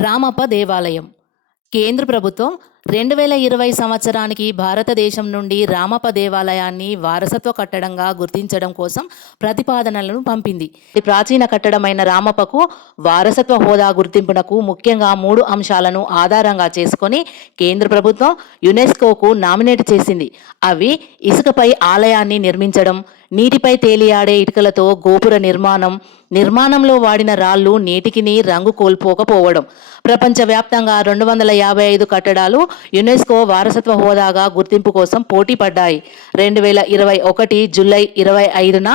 రామప్ప దేవాలయం. కేంద్ర ప్రభుత్వం రెండు వేల ఇరవై సంవత్సరానికి భారతదేశం నుండి రామప్ప దేవాలయాన్ని వారసత్వ కట్టడంగా గుర్తించడం కోసం ప్రతిపాదనలను పంపింది. ప్రాచీన కట్టడమైన రామప్పకు వారసత్వ హోదా గుర్తింపునకు ముఖ్యంగా మూడు అంశాలను ఆధారంగా చేసుకొని కేంద్ర ప్రభుత్వం యునెస్కోకు నామినేట్ చేసింది. అవి ఇసుకపై ఆలయాన్ని నిర్మించడం నీటిపై తేలియాడే ఇటుకలతో గోపుర నిర్మాణం నిర్మాణంలో వాడిన రాళ్ళు నేటికిని రంగు కోల్పోకపోవడం. ప్రపంచవ్యాప్తంగా రెండు వందల యాభై ఐదు కట్టడాలు యునెస్కో వారసత్వ హోదాగా గుర్తింపు కోసం పోటీ పడ్డాయి. రెండు వేల ఇరవై ఒకటి జులై ఇరవై ఐదున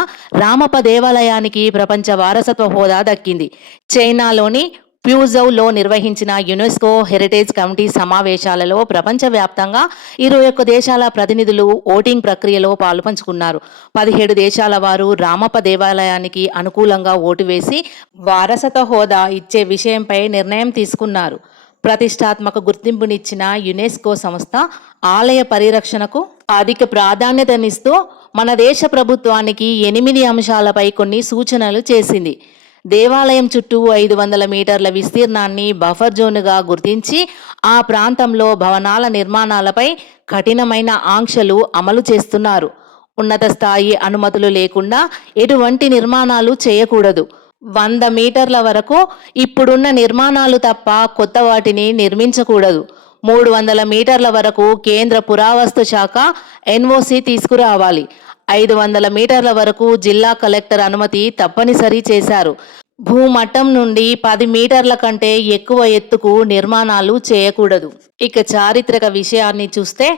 రామప్ప దేవాలయానికి ప్రపంచ వారసత్వ హోదా దక్కింది. చైనాలోని ప్యూజౌలో నిర్వహించిన యునెస్కో హెరిటేజ్ కమిటీ సమావేశాలలో ప్రపంచవ్యాప్తంగా ఇరవై ఒక్క దేశాల ప్రతినిధులు ఓటింగ్ ప్రక్రియలో పాలుపంచుకున్నారు. పదిహేడు దేశాల వారు రామప్ప దేవాలయానికి అనుకూలంగా ఓటు వేసి వారసత్వ హోదా ఇచ్చే విషయంపై నిర్ణయం తీసుకున్నారు. ప్రతిష్టాత్మక గుర్తింపునిచ్చిన యునెస్కో సంస్థ ఆలయ పరిరక్షణకు అధిక ప్రాధాన్యతనిస్తూ మన దేశ ప్రభుత్వానికి ఎనిమిది అంశాలపై కొన్ని సూచనలు చేసింది. దేవాలయం చుట్టూ ఐదు వందల మీటర్ల విస్తీర్ణాన్ని బఫర్ జోన్గా గుర్తించి ఆ ప్రాంతంలో భవనాల నిర్మాణాలపై కఠినమైన ఆంక్షలు అమలు చేస్తున్నారు. ఉన్నత స్థాయి అనుమతులు లేకుండా ఎటువంటి నిర్మాణాలు చేయకూడదు. వంద మీటర్ల వరకు ఇప్పుడున్న నిర్మాణాలు తప్ప కొత్త వాటిని నిర్మించకూడదు. మూడు వందల మీటర్ల వరకు కేంద్ర పురావస్తు శాఖ ఎన్ఓసి తీసుకురావాలి. ఐదు వందల మీటర్ల వరకు జిల్లా కలెక్టర్ అనుమతి తప్పనిసరి చేశారు. భూమట్టం నుండి పది మీటర్ల కంటే ఎక్కువ ఎత్తుకు నిర్మాణాలు చేయకూడదు. ఇక చారిత్రక విషయాన్ని చూస్తే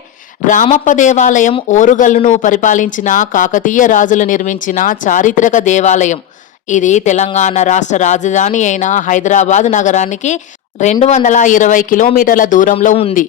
రామప్ప దేవాలయం ఓరుగల్లును పరిపాలించిన కాకతీయ రాజులు నిర్మించిన చారిత్రక దేవాలయం. ఇది తెలంగాణ రాష్ట్ర రాజధాని అయిన హైదరాబాద్ నగరానికి రెండు వందల ఇరవై కిలోమీటర్ల దూరంలో ఉంది.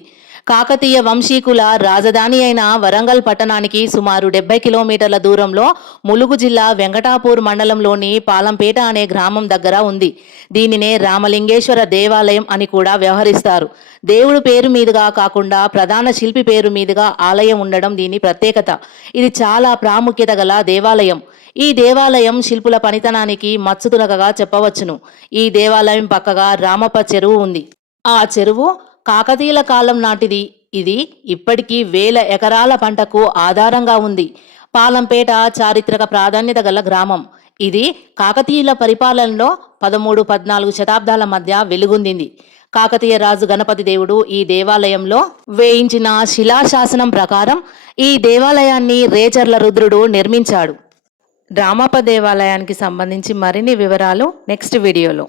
కాకతీయ వంశీకుల రాజధాని అయిన వరంగల్ పట్టణానికి సుమారు డెబ్బై కిలోమీటర్ల దూరంలో ములుగు జిల్లా వెంకటాపూర్ మండలంలోని పాలంపేట అనే గ్రామం దగ్గర ఉంది. దీనినే రామలింగేశ్వర దేవాలయం అని కూడా వ్యవహరిస్తారు. దేవుడు పేరు మీదుగా కాకుండా ప్రధాన శిల్పి పేరు మీదుగా ఆలయం ఉండడం దీని ప్రత్యేకత. ఇది చాలా ప్రాముఖ్యత గల దేవాలయం. ఈ దేవాలయం శిల్పుల పనితనానికి మచ్చుతునకగా చెప్పవచ్చును. ఈ దేవాలయం పక్కగా రామప్ప చెరువు ఉంది. ఆ చెరువు కాకతీయుల కాలం నాటిది. ఇది ఇప్పటికీ వేల ఎకరాల పంటకు ఆధారంగా ఉంది. పాలంపేట చారిత్రక ప్రాధాన్యత గల గ్రామం. ఇది కాకతీయుల పరిపాలనలో పదమూడు పద్నాలుగు శతాబ్దాల మధ్య వెలుగొందింది. కాకతీయ రాజు గణపతి దేవుడు ఈ దేవాలయంలో వేయించిన శిలాశాసనం ప్రకారం ఈ దేవాలయాన్ని రేచర్ల రుద్రుడు నిర్మించాడు. రామప్ప దేవాలయానికి సంబంధించి మరిన్ని వివరాలు నెక్స్ట్ వీడియోలో.